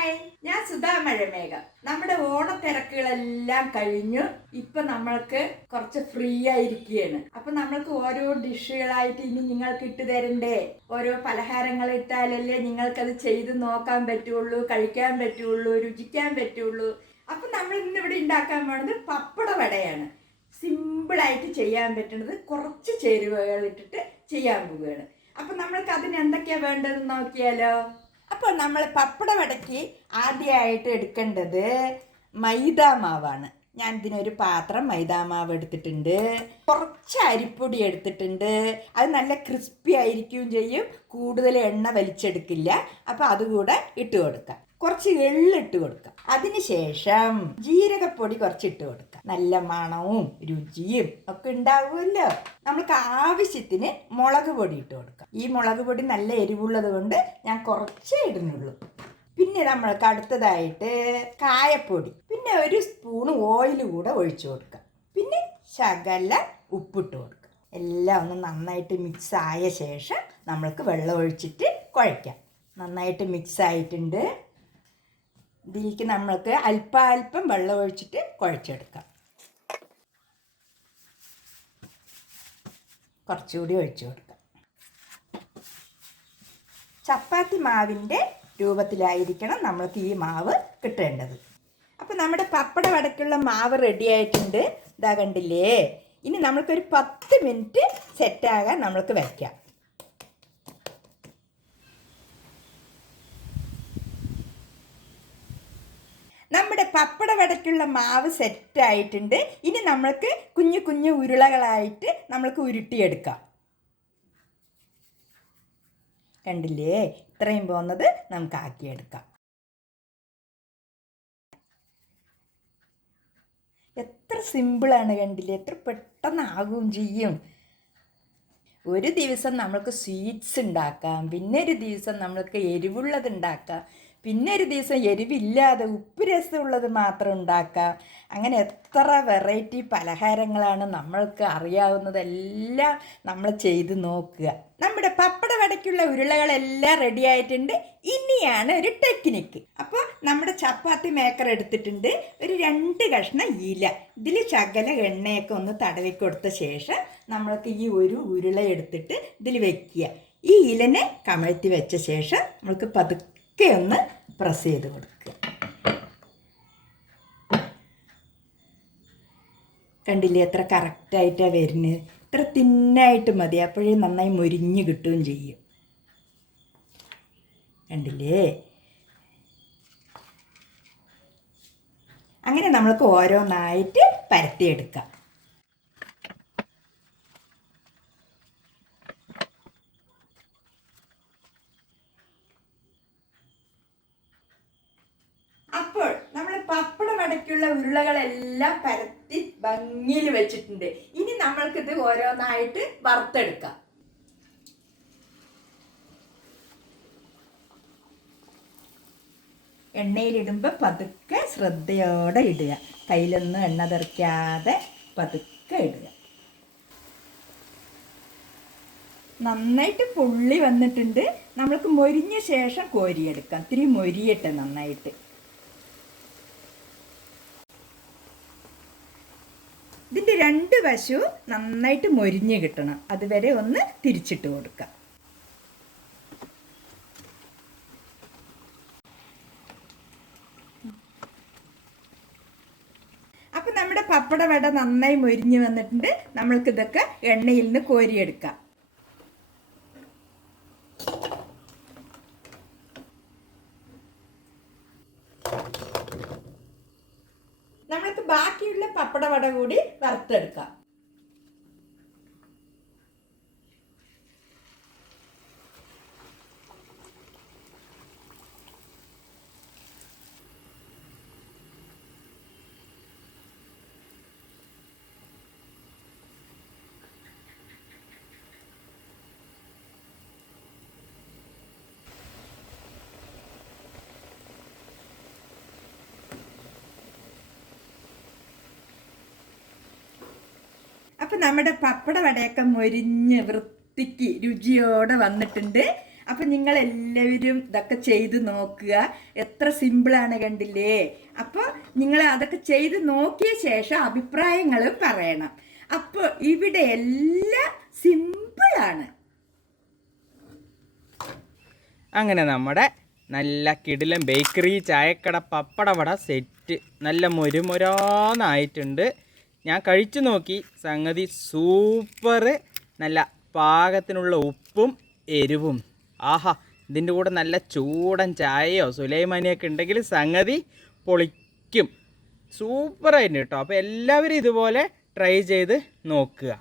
Hi, ഞാൻ സുധാ മഴമേഘം. നമ്മുടെ ഓണത്തിരക്കുകളെല്ലാം കഴിഞ്ഞു. ഇപ്പൊ നമ്മൾക്ക് കുറച്ച് ഫ്രീ ആയിരിക്കുകയാണ്. അപ്പൊ നമ്മൾക്ക് ഓരോ ഡിഷുകളായിട്ട് ഇനി നിങ്ങൾക്ക് ഇട്ട് തരണ്ടേ? ഓരോ പലഹാരങ്ങൾ ഇട്ടാലല്ലേ നിങ്ങൾക്കത് ചെയ്ത് നോക്കാൻ പറ്റുള്ളൂ, കഴിക്കാൻ പറ്റുള്ളൂ, രുചിക്കാൻ പറ്റുള്ളൂ. അപ്പൊ നമ്മൾ ഇന്നിവിടെ ഉണ്ടാക്കാൻ പോകുന്നത് പപ്പടവടയാണ്. സിമ്പിളായിട്ട് ചെയ്യാൻ പറ്റുന്നത്, കുറച്ച് ചേരുവകൾ ഇട്ടിട്ട് ചെയ്യാൻ പോവുകയാണ്. അപ്പൊ നമ്മൾക്ക് അതിന് എന്തൊക്കെയാ വേണ്ടതെന്ന് നോക്കിയാലോ. അപ്പോൾ നമ്മൾ പപ്പടവടയ്ക്ക് ആദ്യമായിട്ട് എടുക്കേണ്ടത് മൈദാമാവാണ്. ഞാൻ ഇതിനൊരു പാത്രം മൈദാമാവ് എടുത്തിട്ടുണ്ട്. കുറച്ച് അരിപ്പൊടി എടുത്തിട്ടുണ്ട്. അത് നല്ല ക്രിസ്പി ആയിരിക്കുകയും ചെയ്യും, കൂടുതൽ എണ്ണ വലിച്ചെടുക്കില്ല. അപ്പോൾ അതുകൂടെ ഇട്ട് കൊടുക്കാം. കുറച്ച് എള്ളിട്ട് കൊടുക്കാം. അതിനുശേഷം ജീരകപ്പൊടി കുറച്ച് ഇട്ട് കൊടുക്കാം. നല്ല മണവും രുചിയും ഒക്കെ ഉണ്ടാവുമല്ലോ. നമുക്ക് ആവശ്യത്തിന് മുളക് പൊടി ഇട്ട് കൊടുക്കാം. ഈ മുളക് പൊടി നല്ല എരിവുള്ളത് കൊണ്ട് ഞാൻ കുറച്ചേ ഇടുന്നുള്ളൂ. പിന്നെ നമ്മൾക്ക് അടുത്തതായിട്ട് കായപ്പൊടി, പിന്നെ ഒരു സ്പൂണ് ഓയിൽ കൂടെ ഒഴിച്ചു കൊടുക്കാം. പിന്നെ ശകല ഉപ്പിട്ട് കൊടുക്കാം. എല്ലാം ഒന്ന് നന്നായിട്ട് മിക്സ് ആയ ശേഷം നമ്മൾക്ക് വെള്ളം ഒഴിച്ചിട്ട് കുഴയ്ക്കാം. നന്നായിട്ട് മിക്സ് ആയിട്ടുണ്ട്. ഇതിലേക്ക് നമ്മൾക്ക് അല്പാൽപ്പം വെള്ളം ഒഴിച്ചിട്ട് കുഴച്ചെടുക്കാം. കുറച്ചുകൂടി ഒഴിച്ചു കൊടുക്കാം. ചപ്പാത്തി മാവിൻ്റെ രൂപത്തിലായിരിക്കണം നമ്മൾക്ക് ഈ മാവ് കിട്ടേണ്ടത്. അപ്പോൾ നമ്മുടെ പപ്പടവടയ്ക്കുള്ള മാവ് റെഡി ആയിട്ടുണ്ട്. ഇതാ കണ്ടില്ലേ. ഇനി നമ്മൾക്കൊരു 10 മിനിറ്റ് സെറ്റാകാൻ നമ്മൾക്ക് വയ്ക്കാം. നമ്മുടെ പപ്പടവടയ്ക്കുള്ള മാവ് സെറ്റായിട്ടുണ്ട്. ഇനി നമ്മൾക്ക് കുഞ്ഞു കുഞ്ഞു ഉരുളകളായിട്ട് നമ്മൾക്ക് ഉരുട്ടിയെടുക്കാം. കണ്ടില്ലേ, ഇത്രയും പോകുന്നത് നമുക്ക് ആക്കിയെടുക്കാം. എത്ര സിമ്പിളാണ്, കണ്ടില്ലേ, എത്ര പെട്ടെന്നാകുകയും ചെയ്യും. ഒരു ദിവസം നമ്മൾക്ക് സ്വീറ്റ്സ് ഉണ്ടാക്കാം, പിന്നെ ഒരു ദിവസം നമ്മൾക്ക് എരിവുള്ളത് ഉണ്ടാക്കാം, പിന്നെ ഒരു ദിവസം എരിവില്ലാതെ ഉപ്പ് രസമുള്ളത് മാത്രം ഉണ്ടാക്കാം. അങ്ങനെ എത്ര വെറൈറ്റി പലഹാരങ്ങളാണ് നമ്മൾക്ക് അറിയാവുന്നതെല്ലാം നമ്മൾ ചെയ്ത് നോക്കുക. നമ്മുടെ പപ്പടവടയ്ക്കുള്ള ഉരുളകളെല്ലാം റെഡി ആയിട്ടുണ്ട്. ഇനിയാണ് ഒരു ടെക്നിക്ക്. അപ്പോൾ നമ്മുടെ ചപ്പാത്തി മേക്കർ എടുത്തിട്ടുണ്ട്. ഒരു 2 കഷ്ണം ഇല, ഇതിൽ ശകല എണ്ണയൊക്കെ ഒന്ന് തടവി കൊടുത്ത ശേഷം നമ്മൾക്ക് ഈ ഒരു ഉരുള എടുത്തിട്ട് ഇതിൽ വെക്കുക. ഈ ഇലനെ കമഴ്ത്തി വെച്ച ശേഷം നമ്മൾക്ക് പതുക്കെ ഒന്ന് പ്രസ് ചെയ്ത് കൊടുക്കുക. കണ്ടില്ലേ, എത്ര കറക്റ്റായിട്ടാണ് വരുന്നത്. ഇത്ര തിന്നായിട്ട് മതി, അപ്പോഴേ നന്നായി മൊരിഞ്ഞ് കിട്ടുകയും ചെയ്യും. കണ്ടില്ലേ. അങ്ങനെ നമ്മൾക്ക് ഓരോന്നായിട്ട് പരത്തിയെടുക്കാം. അപ്പോൾ നമ്മൾ പപ്പടവടയ്ക്കുള്ള ഉരുളകളെല്ലാം പരത്തി ഭംഗിയിൽ വെച്ചിട്ടുണ്ട്. ഇനി നമ്മൾക്കിത് ഓരോന്നായിട്ട് വറുത്തെടുക്കാം. എണ്ണയിലിടുമ്പോൾ പതുക്കെ ശ്രദ്ധയോടെ ഇടുക. കയ്യിലൊന്നും എണ്ണ തെറിക്കാതെ പതുക്കെ ഇടുക. നന്നായിട്ട് പൊള്ളി വന്നിട്ടുണ്ട്. നമ്മൾക്ക് മൊരിഞ്ഞ ശേഷം കോരിയെടുക്കാം. ഇത്തിരി മൊരിയട്ടെ നന്നായിട്ട്. ഇതിൻ്റെ 2 വശവും നന്നായിട്ട് മൊരിഞ്ഞ് കിട്ടണം. അതുവരെ ഒന്ന് തിരിച്ചിട്ട് കൊടുക്കാം. അപ്പം നമ്മുടെ പപ്പടവട നന്നായി മൊരിഞ്ഞ് വന്നിട്ടുണ്ട്. നമ്മൾക്കിതൊക്കെ എണ്ണയിൽ നിന്ന് കോരിയെടുക്കാം. നമ്മൾക്ക് ബാക്കിയുള്ള പപ്പടവട കൂടി വറുത്തെടുക്കാം. അപ്പം നമ്മുടെ പപ്പടവടയൊക്കെ മൊരിഞ്ഞ് വൃത്തിക്ക് രുചിയോടെ വന്നിട്ടുണ്ട്. അപ്പം നിങ്ങളെല്ലാവരും ഇതൊക്കെ ചെയ്ത് നോക്കുക. എത്ര സിമ്പിളാണ് കണ്ടില്ലേ? അപ്പോൾ നിങ്ങൾ അതൊക്കെ ചെയ്ത് നോക്കിയ ശേഷം അഭിപ്രായങ്ങൾ പറയണം. അപ്പോൾ ഇവിടെ എല്ലാം സിമ്പിളാണ്. അങ്ങനെ നമ്മുടെ നല്ല കിടിലൻ ബേക്കറി ചായക്കട പപ്പടവട സെറ്റ് നല്ല മൊരുമൊരാന്നായിട്ടുണ്ട്. ഞാൻ കഴിച്ചു നോക്കി, സംഗതി സൂപ്പർ. നല്ല പാകത്തിനുള്ള ഉപ്പും എരിവും. ആഹാ, ഇതിൻ്റെ കൂടെ നല്ല ചൂടൻ ചായയോ സുലൈമാനിയൊക്കെ ഉണ്ടെങ്കിൽ സംഗതി പൊളിക്കും. സൂപ്പറായിരുന്നു കേട്ടോ. അപ്പോൾ എല്ലാവരും ഇതുപോലെ ട്രൈ ചെയ്ത് നോക്കുക.